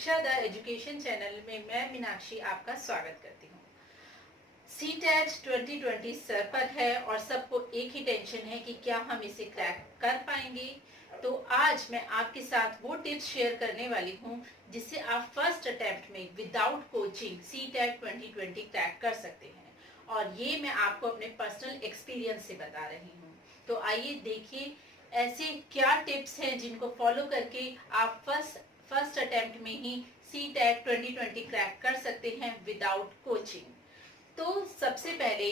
Diksha the education channel में मैं मीनाक्षी आपका स्वागत करती हूँ। CTET 2020 सर पर है और सबको एक ही टेंशन है कि क्या हम इसे क्रैक कर पाएंगे। तो आज मैं आपके साथ वो टिप्स शेयर करने वाली हूँ जिससे आप फर्स्ट अटेम्प्ट में विदाउट कोचिंग CTET 2020 क्रैक कर सकते हैं, और ये मैं आपको अपने पर्सनल एक्सपीरियंस से बता रही हूँ। तो आइए देखिए ऐसे क्या टिप्स हैं जिनको फॉलो करके आप फर्स्ट अटेम्प्ट में ही CTET 2020 क्रैक कर सकते हैं विदाउट कोचिंग। तो सबसे पहले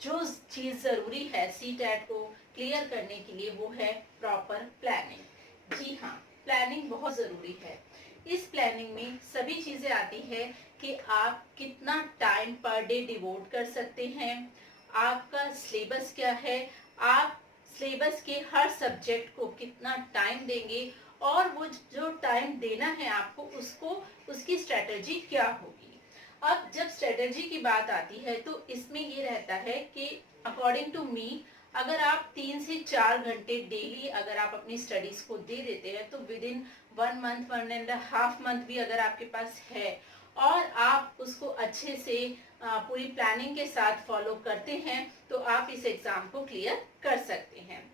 जो चीज जरूरी है CTET को क्लियर करने के लिए वो है प्रॉपर प्लानिंग। जी हाँ, प्लानिंग बहुत जरूरी है। इस प्लानिंग में सभी चीजें आती है कि आप कितना टाइम पर डे डिवोट कर सकते हैं, आपका सिलेबस क्या है, आप सिलेबस के हर सब्जेक्ट को कितना टाइम देंगे, और वो जो टाइम देना है आपको उसको उसकी स्ट्रेटजी क्या होगी। अब जब स्ट्रेटजी की बात आती है तो इसमें ये रहता है कि अकॉर्डिंग टू मी, अगर आप 3 से 4 घंटे डेली अगर आप अपनी स्टडीज को दे देते हैं तो विद इन 1 मंथ 1.5 मंथ भी अगर आपके पास है और आप उसको अच्छे से पूरी प्लानिंग के साथ फॉलो करते हैं तो आप इस एग्जाम को क्लियर कर सकते हैं।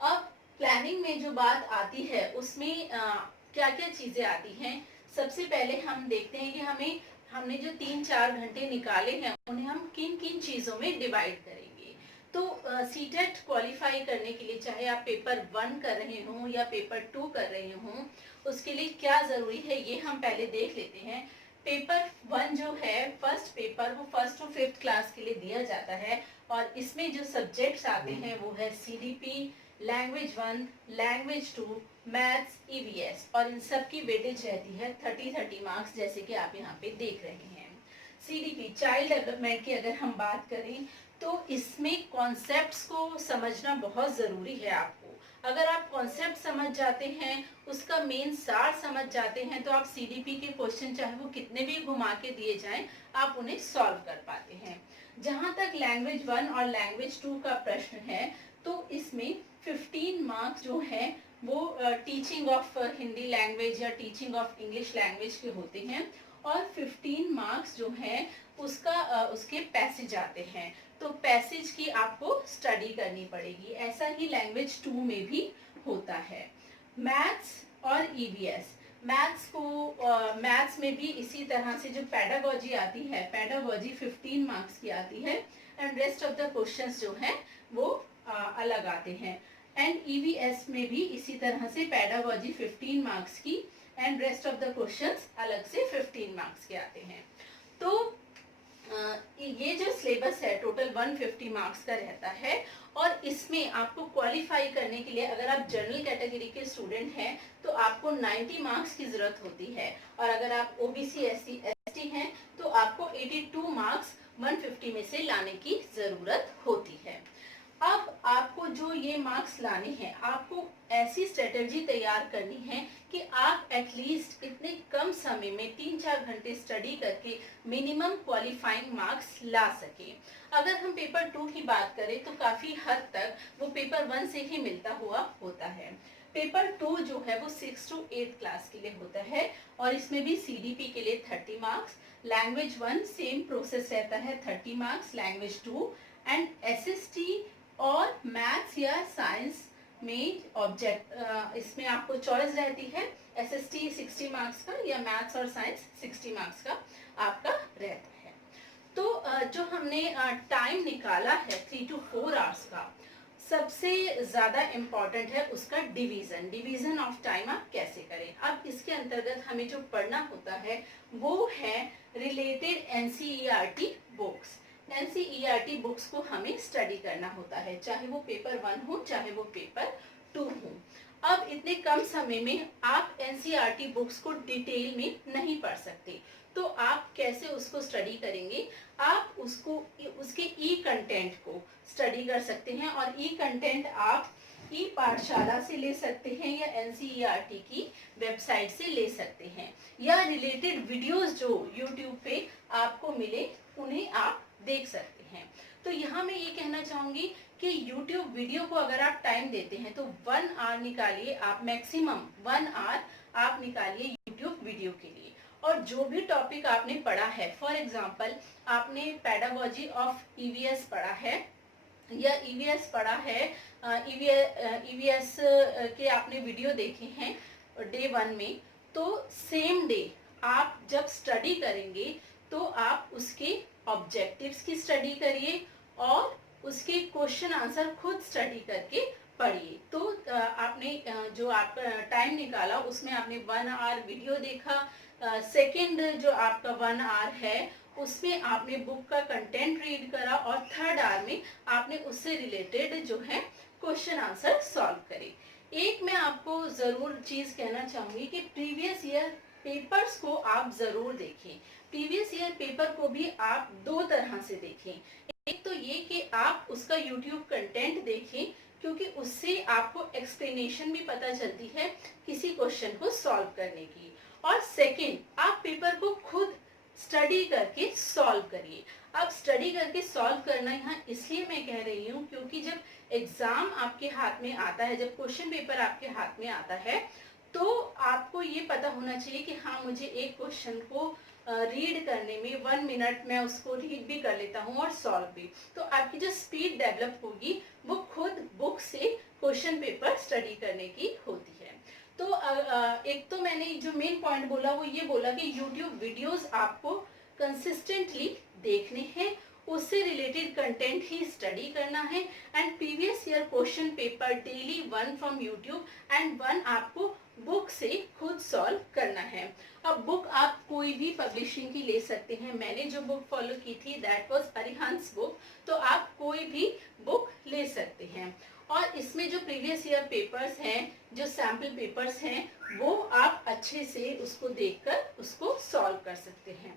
अब प्लानिंग में जो बात आती है उसमें क्या क्या चीजें आती हैं। सबसे पहले हम देखते हैं कि हमने जो 3-4 घंटे निकाले हैं उन्हें हम किन किन चीजों में डिवाइड करेंगे। तो CTET क्वालिफाई करने के लिए चाहे आप पेपर 1 कर रहे हो या पेपर 2 कर रहे हो, उसके लिए क्या जरूरी है ये हम पहले देख लेते हैं। पेपर 1 जो है फर्स्ट पेपर, वो 1st to 5th क्लास के लिए दिया जाता है, और इसमें जो सब्जेक्ट्स आते हैं वो है CDP, language 1, language 2, maths, EVS, और इन सब की वेटेज रहती है 30 मार्क्स, जैसे कि आप यहाँ पे देख रहे हैं। CDP चाइल्ड डेवलपमेंट की अगर हम बात करें तो इसमें कॉन्सेप्ट्स को समझना बहुत जरूरी है आपको। अगर आप कॉन्सेप्ट समझ जाते हैं, उसका मेन सार समझ जाते हैं, तो आप CDP के क्वेश्चन चाहे वो कितने भी घुमा के दिए जाएं आप उन्हें सॉल्व कर पाते हैं। जहां तक लैंग्वेज 1 और लैंग्वेज 2 का प्रश्न है तो इसमें 15 मार्क्स जो है वो टीचिंग ऑफ हिंदी लैंग्वेज या टीचिंग ऑफ इंग्लिश लैंग्वेज के होते हैं, और 15 मार्क्स जो है उसके पैसेज आते हैं। तो पैसेज की आपको स्टडी करनी पड़ेगी। ऐसा ही लैंग्वेज 2 में भी होता है। मैथ्स और EVS, मैथ्स में भी इसी तरह से जो पेडागोजी आती है, पेडागोजी 15 मार्क्स की आती है, and rest of the questions जो हैं वो अलग आते हैं। एंड EVS में भी इसी तरह से पेडागोजी 15 मार्क्स की and rest of the questions अलग से 15 मार्क्स के आते हैं। तो ये जो सिलेबस है टोटल 150 मार्क्स का रहता है, और इसमें आपको क्वालिफाई करने के लिए अगर आप जनरल कैटेगरी के स्टूडेंट हैं तो आपको 90 मार्क्स की जरूरत होती है, और अगर आप OBC SC ST हैं तो आपको 82 मार्क्स 150 में से लाने की जरूरत होती है। अब आपको जो ये मार्क्स लाने हैं, आपको ऐसी स्ट्रेटेजी तैयार करनी है कि आप एटलीस्ट इतने कम समय में 3-4 घंटे स्टडी करके मिनिमम क्वालिफाइंग मार्क्स ला सके। अगर हम पेपर 2 की बात करें तो काफी हद तक वो पेपर 1 से ही मिलता हुआ होता है। पेपर 2 जो है वो 6 to 8 क्लास के लिए होता है, और इसमें भी CDP के लिए 30 मार्क्स, लैंग्वेज 1 सेम प्रोसेस रहता है 30 मार्क्स, लैंग्वेज 2 एंड SST और मैथ्स या साइंस में ऑब्जेक्ट, इसमें आपको चॉइस रहती है SST 60 मार्क्स का या मैथ्स और साइंस 60 मार्क्स का आपका रहता है। तो जो हमने टाइम निकाला है 3 to 4 आवर्स का, सबसे ज्यादा इम्पोर्टेंट है उसका डिवीजन ऑफ टाइम आप कैसे करें। अब इसके अंतर्गत हमें जो पढ़ना होता है वो है related NCERT books. NCERT books को हमें स्टडी करना होता है, चाहे वो पेपर 1 हो चाहे वो पेपर 2 हो। अब इतने कम समय में आप NCERT बुक्स को डिटेल में नहीं पढ़ सकते, तो आप कैसे उसको स्टडी करेंगे। आप उसके कंटेंट को स्टडी कर सकते हैं, और कंटेंट आप पाठशाला से ले सकते हैं या NCERT की वेबसाइट से ले सकते हैं, या रिलेटेड वीडियोस जो YouTube पे आपको मिले उन्हें आप देख सकते हैं। तो यहाँ मैं ये कहना चाहूंगी कि YouTube वीडियो को अगर आप टाइम देते हैं तो 1 आवर निकालिए, आप मैक्सिमम 1 आवर आप निकालिए YouTube वीडियो के लिए। और जो भी टॉपिक आपने पढ़ा है, फॉर एग्जांपल आपने पेडागोजी ऑफ ईवीएस पढ़ा है या ईवीएस पढ़ा है, ईवीएस के आपने वीडियो देखे हैं डे 1 में, तो सेम डे आप जब स्टडी करेंगे तो आप उसके ऑब्जेक्टिव्स की स्टडी करिए और उसके क्वेश्चन आंसर खुद स्टडी करके पढ़िए। तो आपने जो आपका टाइम निकाला उसमें आपने 1 आवर वीडियो देखा, सेकेंड जो आपका 1 आवर है उसमें आपने बुक का कंटेंट रीड करा और थर्ड आवर में आपने उससे रिलेटेड जो है क्वेश्चन आंसर सॉल्व करे। एक मैं आपको जरूर चीज कहना चाहूंगी कि प्रीवियस ईयर पेपर्स को आप जरूर देखें। प्रीवियस ईयर पेपर को भी आप दो तरह से देखें। एक तो ये कि आप उसका यूट्यूब कंटेंट देखें, क्योंकि उससे आपको एक्सप्लेनेशन भी पता चलती है किसी क्वेश्चन को सॉल्व करने की। और सेकंड, आप पेपर को खुद स्टडी करके सॉल्व करिए। अब स्टडी करके सॉल्व करना यहाँ इसलिए मैं कह रही हूँ क्योंकि जब एग्जाम आपके हाथ में आता है, जब क्वेश्चन पेपर आपके हाथ में आता है, तो आपको ये पता होना चाहिए कि हाँ, मुझे एक क्वेश्चन को रीड करने में 1 मिनट में उसको रीड भी कर लेता हूँ और सॉल्व भी। तो आपकी जो स्पीड डेवलप होगी वो खुद बुक से क्वेश्चन पेपर स्टडी करने की होती है। तो एक तो मैंने जो मेन पॉइंट बोला वो ये बोला कि यूट्यूब वीडियोस आपको कंसिस्टेंटली देखने हैं, उससे रिलेटेड कंटेंट ही स्टडी करना है। And previous year question paper daily 1 from YouTube and 1 आपको बुक से खुद सॉल्व करना है। अब बुक आप कोई भी पब्लिशिंग की ले सकते हैं। मैंने जो बुक फॉलो की थी दैट वाज अरिहंत बुक, तो आप कोई भी बुक ले सकते हैं। और इसमें जो प्रीवियस ईयर पेपर्स हैं, जो सैम्पल पेपर्स हैं, वो आप अच्छे से उसको देखकर उसको सॉल्व कर सकते हैं।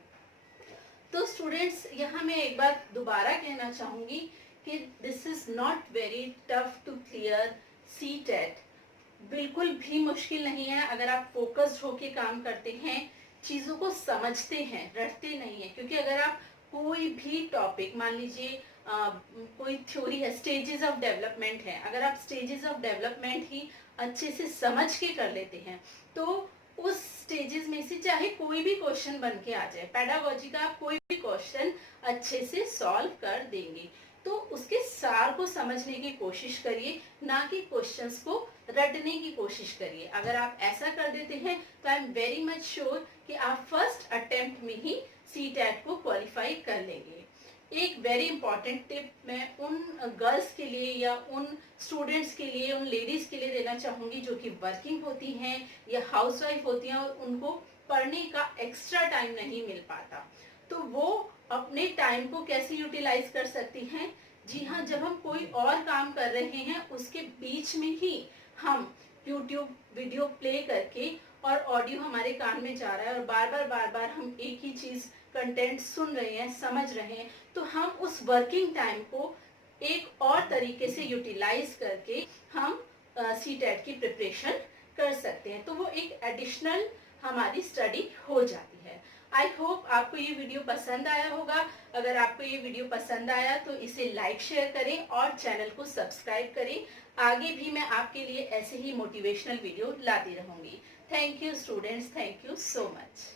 तो स्टूडेंट्स, यहाँ मैं एक बार दोबारा कहना चाहूंगी कि this is not very tough to clear CTET. बिल्कुल भी मुश्किल नहीं है अगर आप फोकस्ड होके काम करते हैं, चीज़ों को समझते हैं, रटते नहीं है। क्योंकि अगर आप कोई भी टॉपिक, मान लीजिए कोई थ्योरी है, स्टेजेस ऑफ डेवलपमेंट है, अगर आप स्टेजेस ऑफ डेवलपमेंट ही अच्छे से समझ के कर लेते हैं तो उस स्टेजेस में से चाहे कोई भी क्वेश्चन बन के आ जाए, पेडागोजी का आप कोई भी क्वेश्चन अच्छे से सॉल्व कर देंगे। तो उसके सार को समझने की कोशिश करिए, ना कि क्वेश्चंस को रटने की कोशिश करिए। अगर आप ऐसा कर देते हैं तो I am very much sure कि आप फर्स्ट अटेम्प्ट में ही सीटेट को क्वालिफाई कर लेंगे। एक वेरी इंपॉर्टेंट टिप मैं उन गर्ल्स के लिए या उन स्टूडेंट्स के लिए, उन लेडीज के लिए देना चाहूंगी जो कि वर्किंग होती हैं या हाउसवाइफ होती हैं और उनको पढ़ने का एक्स्ट्रा टाइम नहीं मिल पाता, तो वो अपने टाइम को कैसे यूटिलाइज कर सकती हैं। जी हाँ, जब हम कोई और काम कर रहे हैं उसके बीच में ही हम यूट्यूब वीडियो प्ले करके और ऑडियो हमारे कान में जा रहा है और बार बार हम एक ही चीज कंटेंट सुन रहे हैं, समझ रहे हैं, तो हम उस वर्किंग टाइम को एक और तरीके से यूटिलाइज करके हम सीटेट की प्रिपरेशन कर सकते हैं। तो वो एक एडिशनल हमारी स्टडी हो जाती है। आई होप आपको ये वीडियो पसंद आया होगा। अगर आपको ये वीडियो पसंद आया तो इसे लाइक शेयर करें और चैनल को सब्सक्राइब करें। आगे भी मैं आपके लिए ऐसे ही मोटिवेशनल वीडियो लाती रहूंगी। Thank you students, thank you so much.